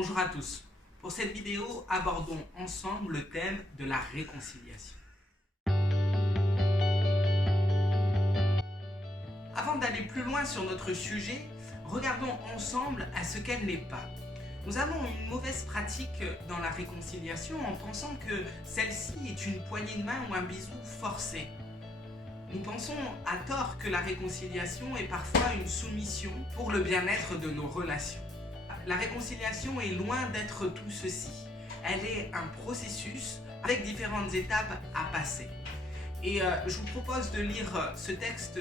Bonjour à tous. Pour cette vidéo, abordons ensemble le thème de la réconciliation. Avant d'aller plus loin sur notre sujet, regardons ensemble à ce qu'elle n'est pas. Nous avons une mauvaise pratique dans la réconciliation en pensant que celle-ci est une poignée de main ou un bisou forcé. Nous pensons à tort que la réconciliation est parfois une soumission pour le bien-être de nos relations. La réconciliation est loin d'être tout ceci. Elle est un processus avec différentes étapes à passer. Et je vous propose de lire ce texte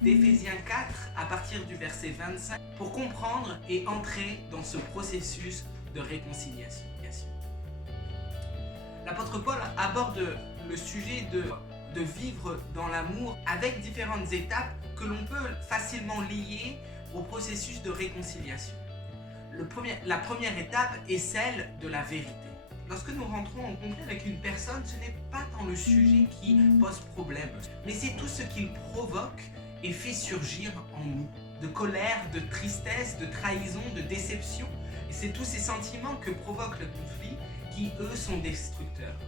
d'Éphésiens 4 à partir du verset 25 pour comprendre et entrer dans ce processus de réconciliation. L'apôtre Paul aborde le sujet de vivre dans l'amour avec différentes étapes que l'on peut facilement lier au processus de réconciliation. La première étape est celle de la vérité. Lorsque nous rentrons en conflit avec une personne, ce n'est pas tant le sujet qui pose problème, mais c'est tout ce qu'il provoque et fait surgir en nous. De colère, de tristesse, de trahison, de déception. Et c'est tous ces sentiments que provoque le conflit qui, eux, sont destructeurs.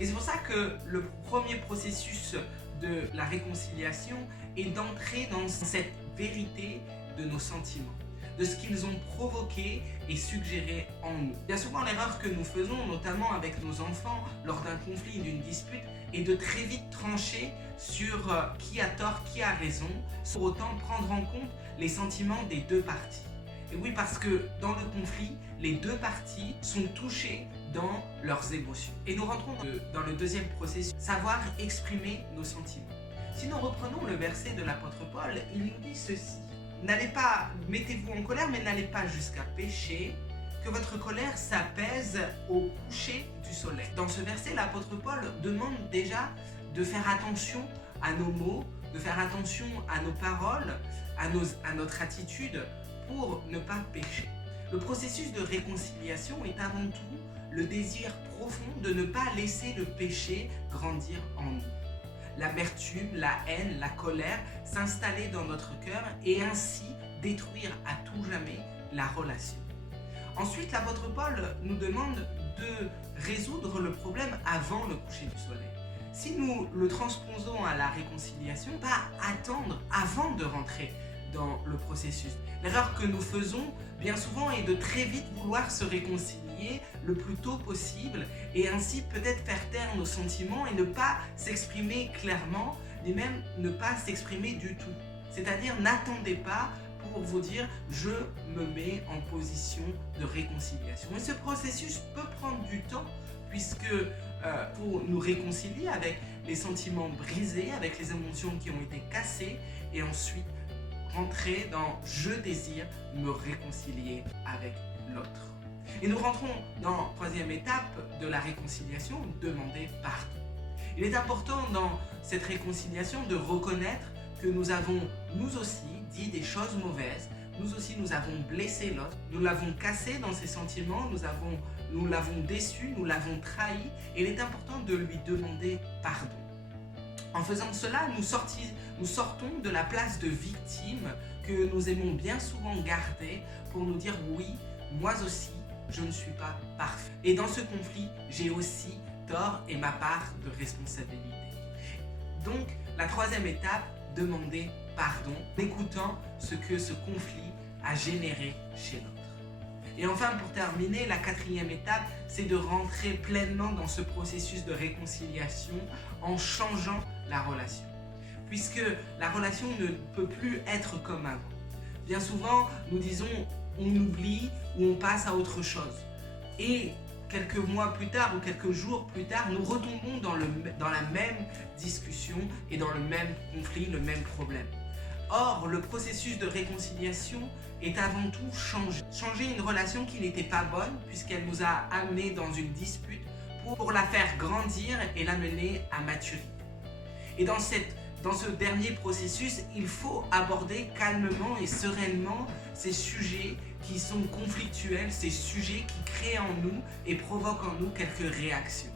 Et c'est pour ça que le premier processus de la réconciliation est d'entrer dans cette vérité de nos sentiments, de ce qu'ils ont provoqué et suggéré en nous. Bien souvent, l'erreur que nous faisons, notamment avec nos enfants, lors d'un conflit, d'une dispute, est de très vite trancher sur qui a tort, qui a raison, sans autant prendre en compte les sentiments des deux parties. Et oui, parce que dans le conflit, les deux parties sont touchées dans leurs émotions. Et nous rentrons dans le deuxième processus, savoir exprimer nos sentiments. Si nous reprenons le verset de l'apôtre Paul, il nous dit ceci. Mettez-vous en colère, mais n'allez pas jusqu'à pécher, que votre colère s'apaise au coucher du soleil. Dans ce verset, l'apôtre Paul demande déjà de faire attention à nos mots, de faire attention à nos paroles, à notre attitude pour ne pas pécher. Le processus de réconciliation est avant tout le désir profond de ne pas laisser le péché grandir en nous. L'amertume, la haine, la colère s'installer dans notre cœur et ainsi détruire à tout jamais la relation. Ensuite, l'apôtre Paul nous demande de résoudre le problème avant le coucher du soleil. Si nous le transposons à la réconciliation, pas attendre avant de rentrer dans le processus. L'erreur que nous faisons bien souvent est de très vite vouloir se réconcilier le plus tôt possible et ainsi peut-être faire taire nos sentiments et ne pas s'exprimer clairement, ni même ne pas s'exprimer du tout. C'est-à-dire n'attendez pas pour vous dire je me mets en position de réconciliation. Et ce processus peut prendre du temps puisque pour nous réconcilier avec les sentiments brisés, avec les émotions qui ont été cassées et ensuite rentrer dans « je désire me réconcilier avec l'autre ». Et nous rentrons dans la troisième étape de la réconciliation, demander pardon. Il est important dans cette réconciliation de reconnaître que nous avons, nous aussi, dit des choses mauvaises, nous aussi nous avons blessé l'autre, nous l'avons cassé dans ses sentiments, nous l'avons déçu, nous l'avons trahi, et il est important de lui demander pardon. En faisant cela, nous sortons de la place de victime que nous aimons bien souvent garder pour nous dire oui, moi aussi, je ne suis pas parfait. Et dans ce conflit, j'ai aussi tort et ma part de responsabilité. Donc, la troisième étape, demander pardon, en écoutant ce que ce conflit a généré chez l'autre. Et enfin, pour terminer, la quatrième étape, c'est de rentrer pleinement dans ce processus de réconciliation en changeant la relation. Puisque la relation ne peut plus être comme avant. Bien souvent, nous disons on oublie ou on passe à autre chose. Et quelques mois plus tard ou quelques jours plus tard, nous retombons dans la même discussion et dans le même conflit, le même problème. Or, le processus de réconciliation est avant tout changer une relation qui n'était pas bonne puisqu'elle nous a amenés dans une dispute pour la faire grandir et l'amener à maturité. Et dans ce dernier processus, il faut aborder calmement et sereinement ces sujets qui sont conflictuels, ces sujets qui créent en nous et provoquent en nous quelques réactions.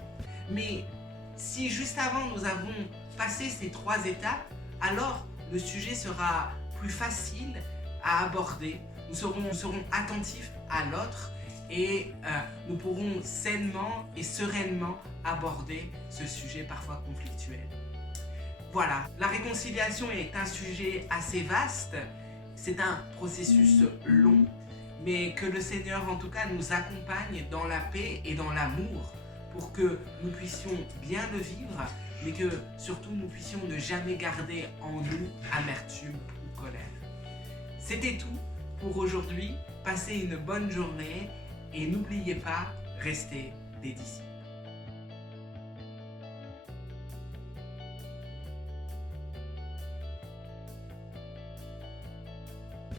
Mais si juste avant nous avons passé ces trois étapes, alors le sujet sera plus facile à aborder, nous serons attentifs à l'autre et nous pourrons sainement et sereinement aborder ce sujet parfois conflictuel. Voilà, la réconciliation est un sujet assez vaste, c'est un processus long, mais que le Seigneur en tout cas nous accompagne dans la paix et dans l'amour pour que nous puissions bien le vivre, mais que surtout nous puissions ne jamais garder en nous amertume ou colère. C'était tout pour aujourd'hui, passez une bonne journée et n'oubliez pas, restez des disciples.